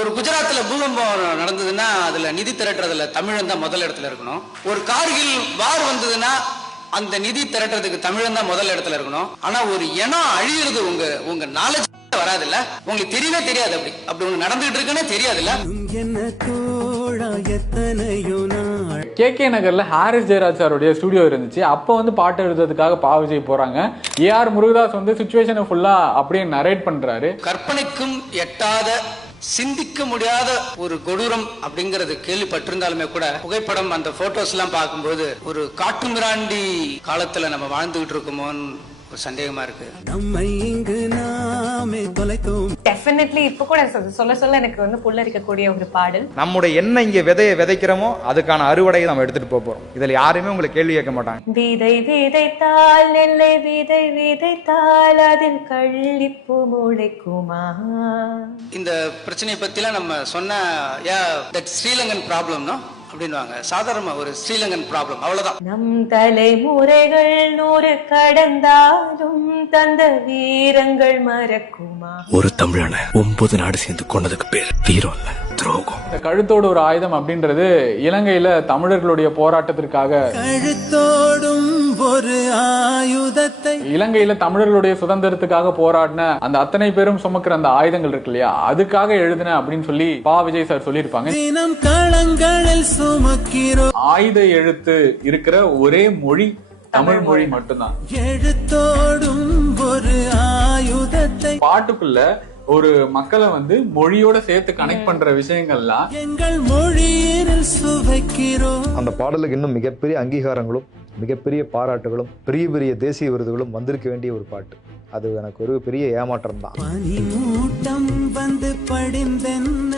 ஒரு குஜராத்ல பூகம்பம் நடந்ததுன்னா அதுல நிதி திரட்டுறதுல தமிழன் தான் முதல் இடத்துல இருக்கணும். ஒரு கார்கில் வார் வந்ததுன்னா அந்த நிதி திரட்டுறதுக்கு தமிழன் தான் முதல் இடத்துல இருக்கணும். ஆனா ஒரு இனம் அழியிறது உங்க நாலேஜ் வராதுல்ல, உங்களுக்கு தெரியவே தெரியாது. அப்படி ஒண்ணு நடந்துட்டு இருக்குன்னே தெரியாதுல்ல. KK நகர்ல ஹாரிஸ் ஜெயராஜ் சாருடைய ஸ்டுடியோ இருந்துச்சு. அப்போ வந்து பாட்டு எழுதுறதுக்காக பா விஜய் போறாங்க. ஏஆர் முருகதாஸ் வந்து சிச்சுவேஷனை ஃபுல்லா அப்படியே நரேட் பண்றாரு. கற்பனைக்கும் எட்டாத சிந்திக்க முடியாத ஒரு கொடூரம் அப்படிங்கறது கேள்விப்பட்டிருந்தாலுமே கூட புகைப்படம் அந்த போட்டோஸ் எல்லாம் பார்க்கும்போது ஒரு காட்டு மிராண்டி காலத்துல நம்ம வாழ்ந்துகிட்டு இருக்கோமோன்னு ஒரு சந்தேகமா இருக்கு. டெஃபினெட்லி இப்ப கூட சொல்ல எனக்கு வந்து புல்லரிக்கக்கூடிய ஒரு பாடல். நம்முடைய என்ன இங்க விதையை விதைக்கிறோமோ அதுக்கான அறுவடையை நம்ம எடுத்துட்டு போறோம். இதுல யாருமே உங்களுக்கு கேள்வி கேட்க மாட்டாங்க. விதை விதைத்தால் நெல்லை விதை விதைத்தால் அதில் கள்ளிப்பூ முளைக்குமா. இந்த பிரச்சனையை பத்திலாம் நம்ம சொன்ன ஸ்ரீலங்கன் ப்ராப்ளம்னா அப்படின்வாங்க. சாதாரண ஒரு ஸ்ரீலங்கன் ப்ராப்ளம், அவ்வளவுதான். நம் தலைமுறைகள் 100 கடந்தாலும் தந்த வீரங்கள் மறக்குமா. ஒரு தமிழன 9 நாடு சேர்ந்து கொண்டதுக்கு பேர் வீரம் இல்ல, துரோகம். இந்த கழுத்தோடு ஒரு ஆயுதம் அப்படின்றது இலங்கையில தமிழர்களுடைய போராட்டத்திற்காக, கழுத்தோடும் ஒரு ஆயுதத்தை இலங்கையில தமிழர்களுடைய சுதந்திரத்துக்காக போராடின அந்த அத்தனை பேரும் சுமக்கிற அந்த ஆயுதங்கள் இருக்கு இல்லையா, அதுக்காக எழுதின அப்படின்னு சொல்லி பா விஜய் சார் சொல்லியிருப்பாங்க. தினம் களங்களில் சுமக்கிறோம். ஆயுத எழுத்து இருக்கிற ஒரே மொழி தமிழ் மொழி மட்டும்தான். எழுத்தோடும் ஒரு ஆயுதத்தை பாட்டுக்குள்ள ஒரு மக்களை வந்து மொழியோட சேர்த்து கனெக்ட் பண்ற விஷயங்கள்லாம் எங்கள் மொழியில் சுவைக்கிறோம். அந்த பாடலுக்கு இன்னும் மிகப்பெரிய அங்கீகாரங்களும் மிகப்பெரிய பாராட்டுகளும் பெரிய பெரிய தேசிய விருதுகளும் வந்திருக்க வேண்டிய ஒரு பாட்டு. அது எனக்கு ஒரு பெரிய ஏமாற்றம் தான். பனிமூட்டம் வந்து படிந்தென்ன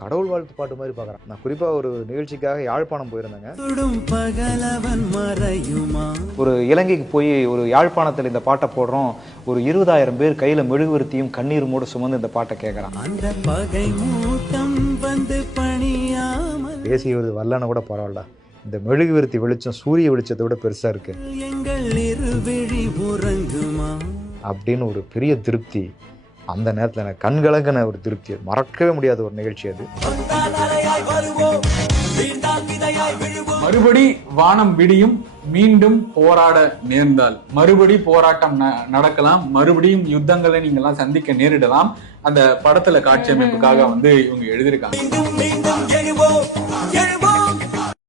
கடவுள் வாழ்த்து பாட்டு மாதிரி பாக்குறேன். நான் குறிப்பா ஒரு நிகழ்ச்சிக்காக யாழ்ப்பாணம் போயிருந்தேங்க. சுடும் பகலவன் மறையுமா. ஒரு இலங்கைக்கு போய் ஒரு யாழ்ப்பாணத்தில் இந்த பாட்டை போடுறோம். ஒரு 20,000 பேர் கையில மெழுகுவர்த்தியும் கண்ணீர் மூட சுமந்து இந்த பாட்டை கேட்கறான். அந்த பகை மூட்டம் வந்து பணியாமல் தேசிய விருது வரலன்னு கூட பரவாயில்ல, இந்த மெழுகுவர்த்தி வெளிச்சம் சூரிய வெளிச்சத்தை விட பெருசா இருக்கு எங்கள் இருவிழி உறங்குமா அப்படின்னு ஒரு பெரிய திருப்தி அந்த நேரத்தில் எனக்கு கண்கலங்கின ஒரு திருப்தி. மறக்கவே முடியாத ஒரு நிகழ்ச்சி அது. மறுபடி வானம் விடியும், மீண்டும் போராட நேர்ந்தால் மறுபடி போராட்டம் நடக்கலாம், மறுபடியும் யுத்தங்களை நீங்க எல்லாம் சந்திக்க நேரிடலாம். அந்த படத்துல காட்சி அமைப்புக்காக வந்து இவங்க எழுதியிருக்காங்க.